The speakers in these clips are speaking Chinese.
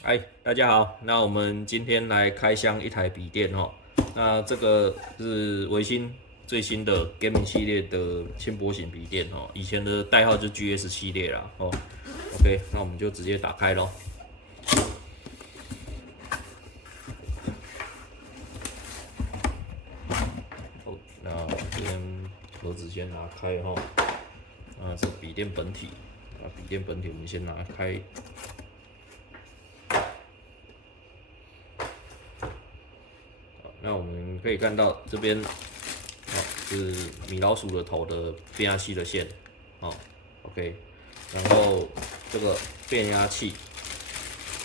嗨，大家好。那我们今天来开箱一台笔电哦。那这个是微星最新的 Gaming 系列的轻薄型笔电哦，以前的代号就 GS 系列啦哦。OK，那我们就直接打开咯。哦，那这边盒子先拿开哈。那是笔电本体，笔电本体我们先拿开。那我们可以看到这边是米老鼠的头的变压器的线，哦，OK，然后这个变压器，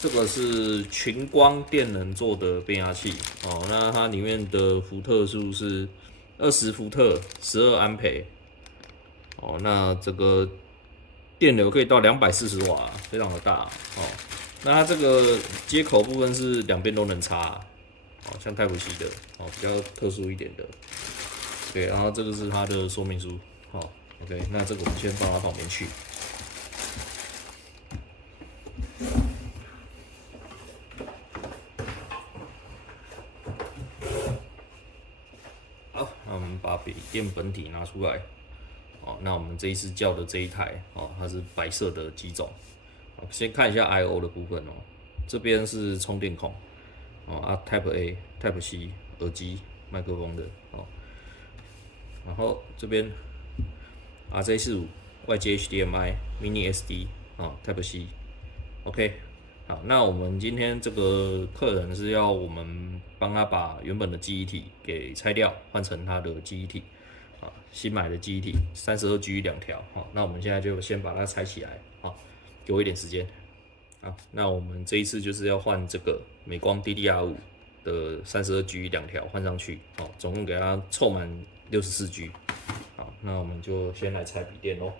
这个是群光电能做的变压器，哦，那它里面的伏特数是20伏特12安培，哦，那这个电流可以到240瓦，非常的大，哦，那它这个接口部分是两边都能插，哦，像 Type C 的，哦，比较特殊一点的。对，然后这个是它的说明书，好，OK，那这个我们先放到旁边去。好，那我们把笔电本体拿出来，哦，那我们这一次叫的这一台，哦，它是白色的机种，先看一下 I/O 的部分哦，这边是充电孔，哦啊 Type A、Type C 耳机、麦克风的，哦，然后这边 RJ45外接 HDMI、Mini SD 啊、Type C，OK，好，那我们今天这个客人是要我们帮他把原本的记忆体给拆掉，换成他的记忆体，啊，新买的记忆体32G 2条，好，那我们现在就先把它拆起来，好，给我一点时间，好，那我们这一次就是要换这个美光 DDR5的32G 2条换上去，好，总共给它凑满64G，好，那我们就先来拆笔电喽。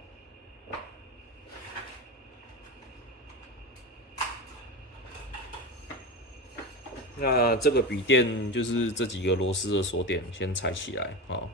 那这个笔电就是这几个螺丝的锁点先拆起来，好。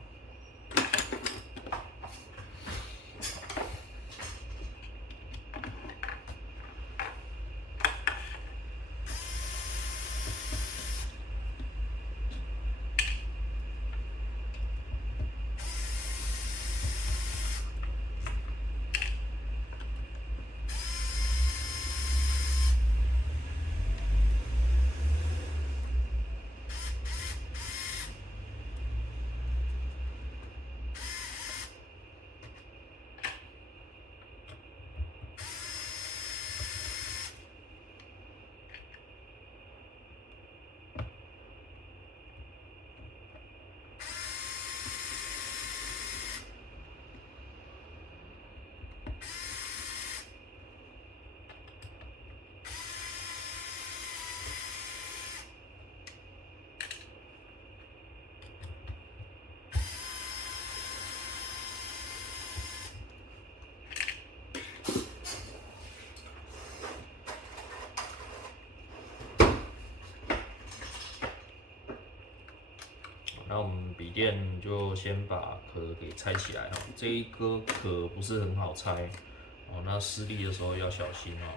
那我们笔电就先把壳给拆起来哦，这一颗壳不是很好拆哦，那施力的时候要小心哦。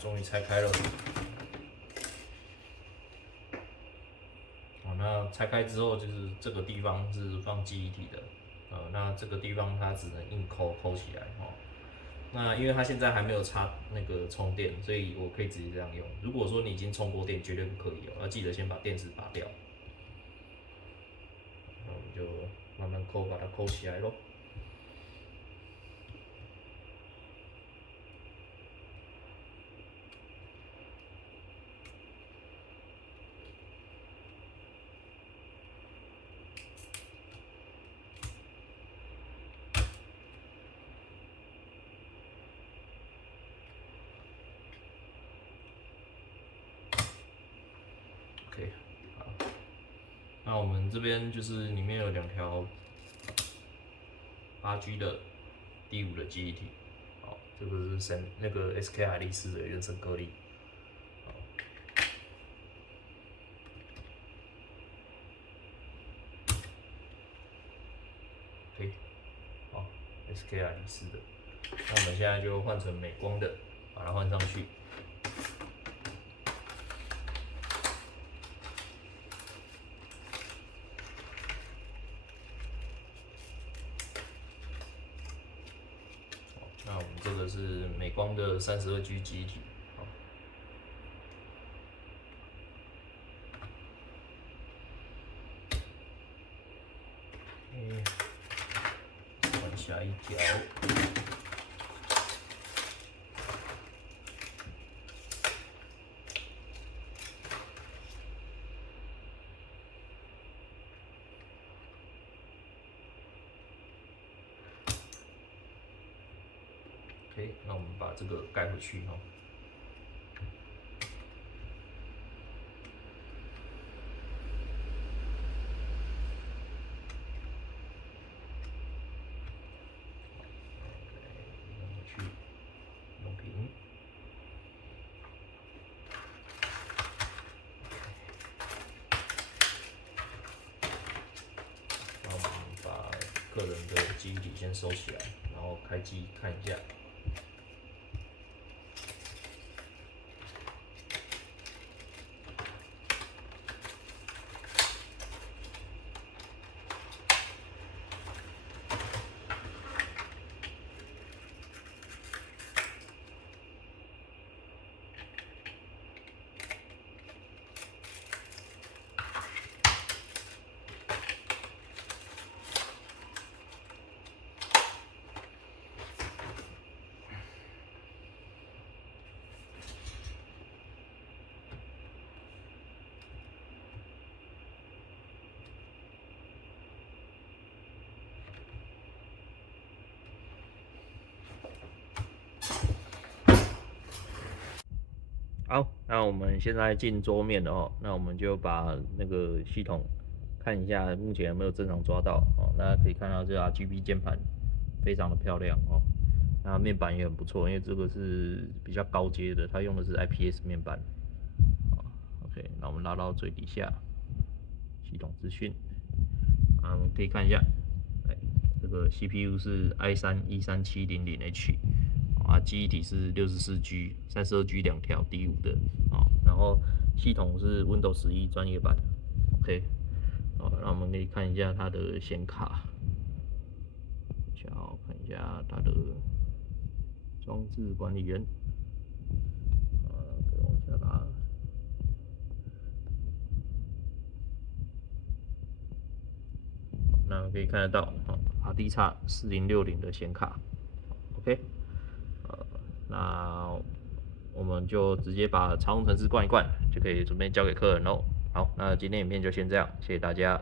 终于拆开了。那拆开之后，就是这个地方是放记忆体的，那这个地方它只能硬抠起来哦。那因为它现在还没有插那个充电，所以我可以直接这样用。如果说你已经充过电，绝对不可以要记得先把电池拔掉。那我们就慢慢抠，把它抠起来咯。OK， 好，那我们这边就是里面有2条8G 的 D5的记忆体，好，这个是那个 SK 海力士的原生颗粒，好 ，OK， 好 ，SK 海力士的，那我们现在就换成美光的，把它换上去。那我们这个是美光的32G 记忆体，好，换下一条。OK， 那我们把这个盖回去哈。弄回去，弄平。那我们把个人的记忆体先收起来，然后开机看一下。好，那我们现在进桌面了哦，那我们就把那个系统看一下，目前有没有正常抓到哦。大家可以看到这 RGB 键盘非常的漂亮哦，那面板也很不错，因为这个是比较高阶的，它用的是 IPS 面板。OK， 那我们拉到最底下，系统资讯，我们可以看一下，这个 CPU 是 i3-13700H。记忆体是64G、32G 2条 D5的然后系统是 Windows 11专业版 ，OK， 那我们可以看一下它的显卡，看一下它的装置管理员，往下拉，那可以看得到RDX4060的显卡 ，OK。那我们就直接把常用程式灌一灌，就可以准备交给客人喽。好，那今天影片就先这样，谢谢大家。